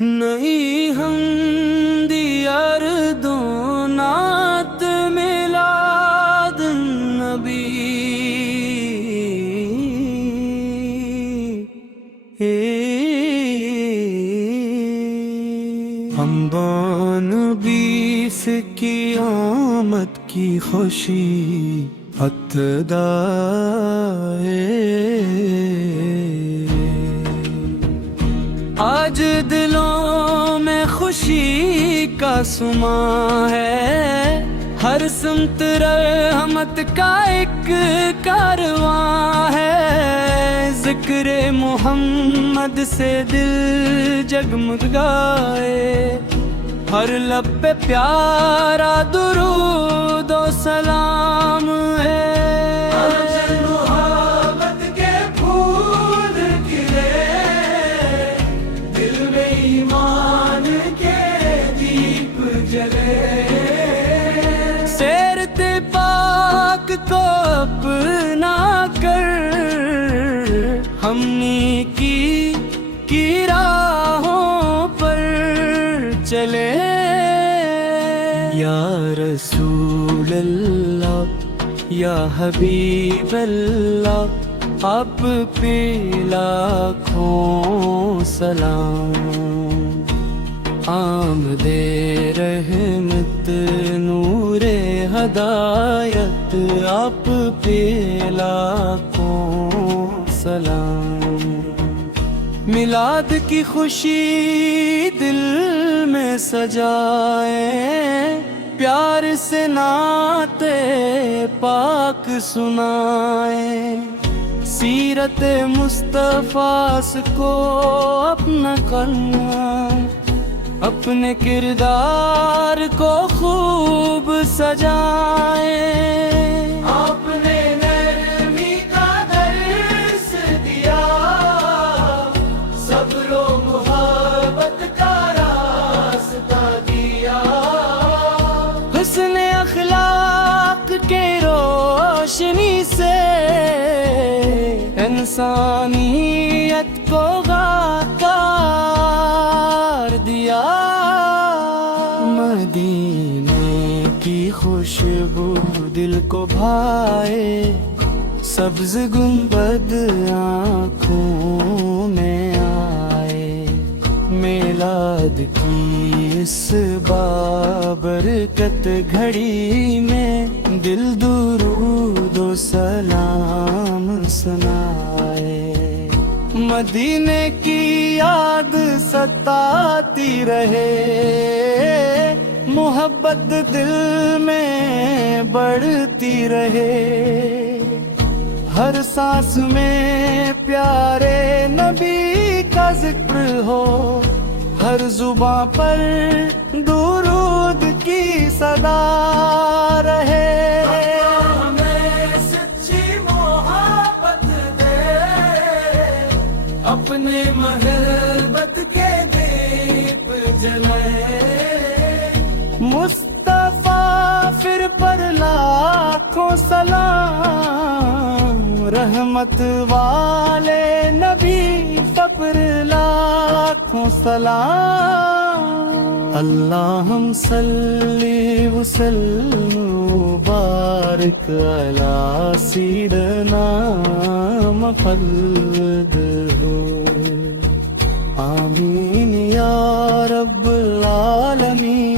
نہیں ہم دیار دو نعت میلاد نبی ہمدان بیس کی آمد کی خوشی ابتدا آج دلوں میں خوشی کا سماں ہے، ہر سمت رحمت کا ایک کارواں ہے، ذکر محمد سے دل جگمگائے، ہر لب پہ پیارا درود و سلام ہے۔ سیرت پاک کو اپنا کر ہم نے کی راہوں پر چلے، یا رسول اللہ یا حبیب اللہ آپ پہ لاکھوں سلام، آمد رحمت نور ہدایت آپ پہ لاکھوں سلام، میلاد کی خوشی دل میں سجائے، پیار سے نعت پاک سنائے، سیرت مصطفیٰ کو اپنا کرنا، اپنے کردار کو خوب سجائے، آپ نے نرمی کا درس دیا، صبر و محبت کا راستہ دیا، حسن اخلاق کے روشنی سے انسانیت کو دیا، مدینے کی خوشبو دل کو بھائے، سبز گنبد آنکھوں میں آئے، میلاد کی اس بابرکت گھڑی میں دل درود و سلام سنائے، مدینے کی یاد ستاتی رہے، محبت دل میں بڑھتی رہے، ہر سانس میں پیارے نبی کا ذکر ہو، ہر زباں پر درود کی صدا رہے، اپنے محبت کے دیپ جلائے، مصطفیٰ پھر پر لاکھوں سلام، رحمت والے نبی پر لاکھوں سلام، اللہم صلی وسلم مبارک علی سیدنا محمد، آمین یا رب العالمین،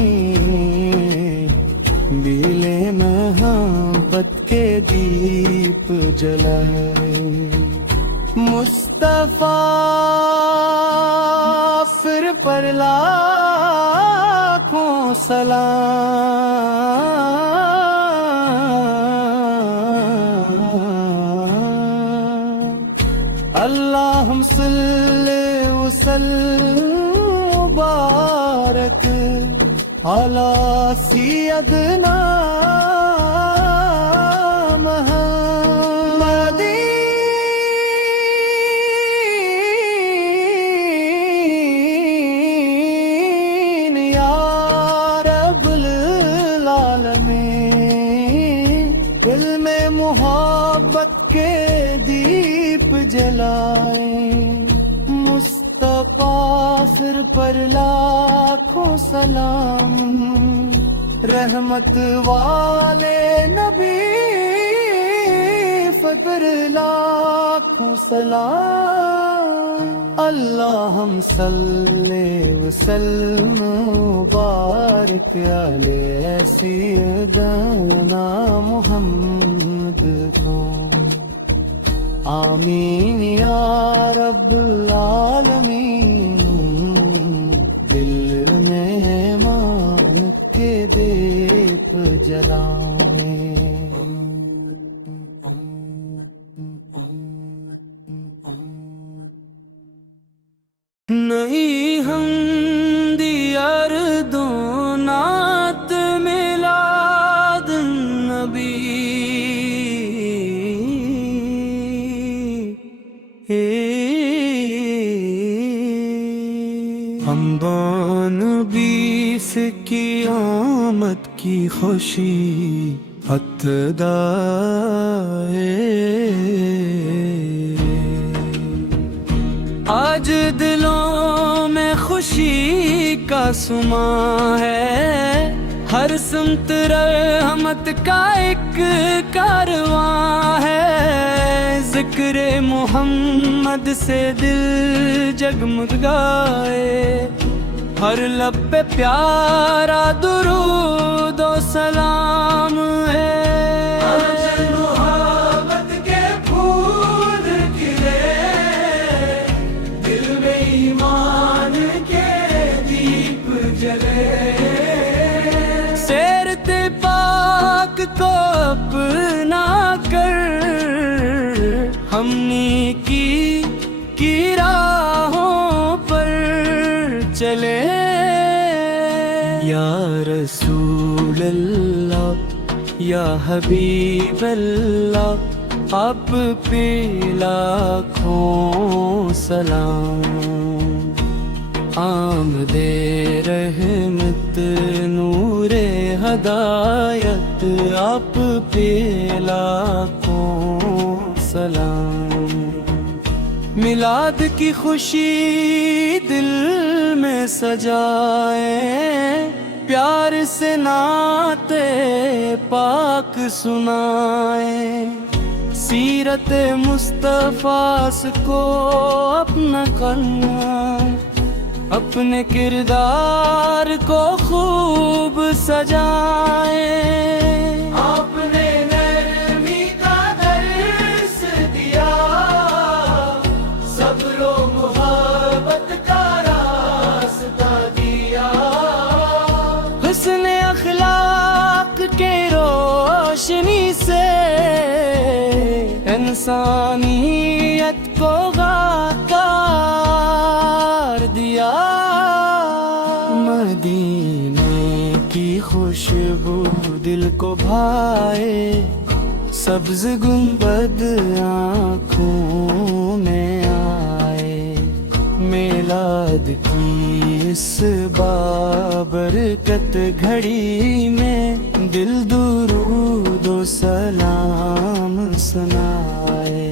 بیلے محبت کے دیپ جلائے، مصطفیٰ پھر پر لاکھوں سلام، اللہم صلی وسلم مبارک علی سیدنا محمد، یا رب العالمین، دل میں محبت کے دیپ جلائے، مصطفیٰ سر پر لاکھوں سلام، رحمت والے نبی پر لاکھوں سلام۔ اللہم صلی وسلم وبارک علی سیدنا محمد کو، آمین یا رب العالمین۔ دل میں مان کے دیپ جلائیں، نہیں حمد ارد و نعت میلاد النبی، حمدان بیس کی آمد کی خوشی ابتدائے، آج دلوں میں خوشی کا سماں ہے، ہر سمت رحمت کا ایک کارواں ہے، ذکر محمد سے دل جگمگائے، ہر لب پہ پیارا درود و سلام ہے۔ سیرت پاک کو اپنا کر ہم نیکی راہوں پر چلے، یا رسول اللہ یا حبیب اللہ، آپ پہ لاکھوں سلام۔ آمد رحمت نور ہدایت، آپ پہ لاکھوں سلام۔ میلاد کی خوشی دل میں سجائیں، پیار سے نعت پاک سنائیں، سیرت مصطفیٰ کو اپنا کرنا، اپنے کردار کو خوب سجائیں۔ آپ نے نرمی کا درس دیا، صبر و محبت کا راستہ دیا، حسن اخلاق کے روشنی سے انسانیت کو گاکار دیا۔ مدینے کی خوشبو دل کو بھائے، سبز گنبد آنکھوں میں آئے، میلاد کی اس بابرکت گھڑی میں دل درود و سلام سنائے۔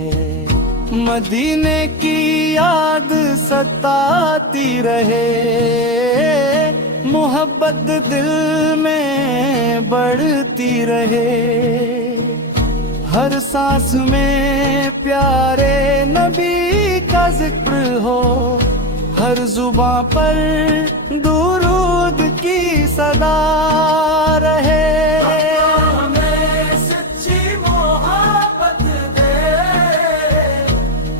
مدینے کی یاد ستاتی رہے، محبت دل میں بڑھتی رہے، ہر سانس میں پیارے نبی کا ذکر ہو، ہر زباں پر درود کی صدا رہے۔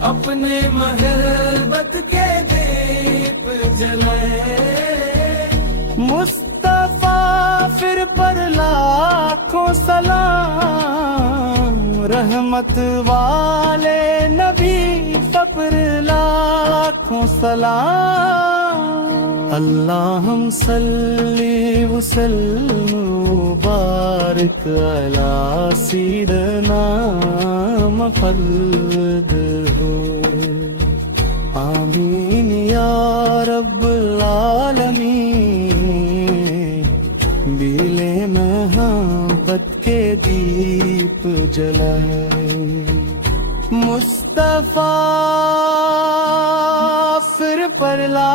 اپنے محبت کے دیپ جلائے، مصطفیٰ پھر پر لاکھوں سلام، رحمت والے نبی پر لاکھوں سلام۔ اللہم صلی وسلم وبارک علی سیدنا محمد ہو، آمین یا رب العالمین۔ بیلے محبت کے دیپ جلائے، مصطفیٰ پھر پر لا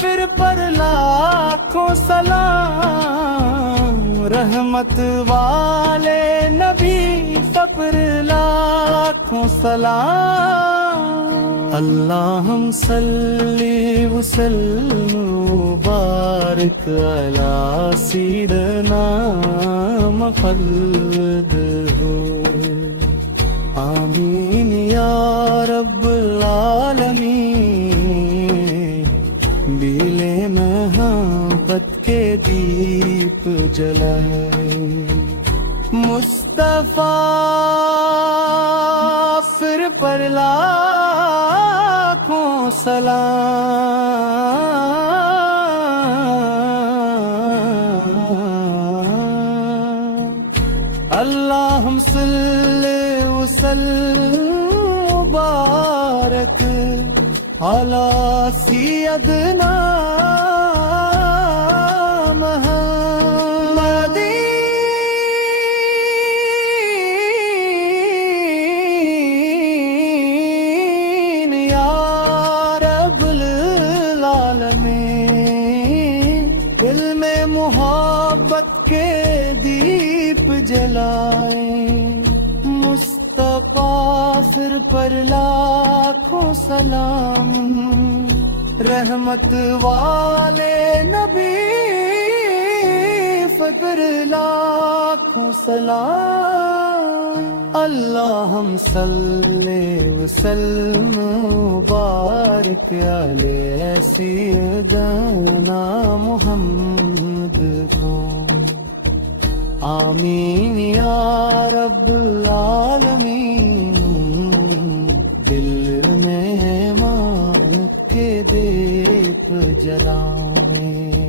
پھر پر لاکھوں سلام، رحمت والے نبی پر لاکھوں سلام۔ اللہم صلی وسلم وبارک علی سیدنا محمد ہو، آمین یا رب العالمین۔ بیلے محبت کے دیپ جلائے مصطفیٰ پھر پر لاکھوں سلام۔ اللہم صلی وسلم مبارک علی سیدنا محمد یا رب العالمین۔ دل میں محبت کے دیپ جلائے مصطفیٰ پھر پر لاکھوں سلام، رحمت والے نبی پر لاکھوں سلام۔ اللہم صلی وسلم مبارک علی سیدنا محمد کو، آمین یا رب العالمین۔ دل میں ایمان کے دیپ جلائیں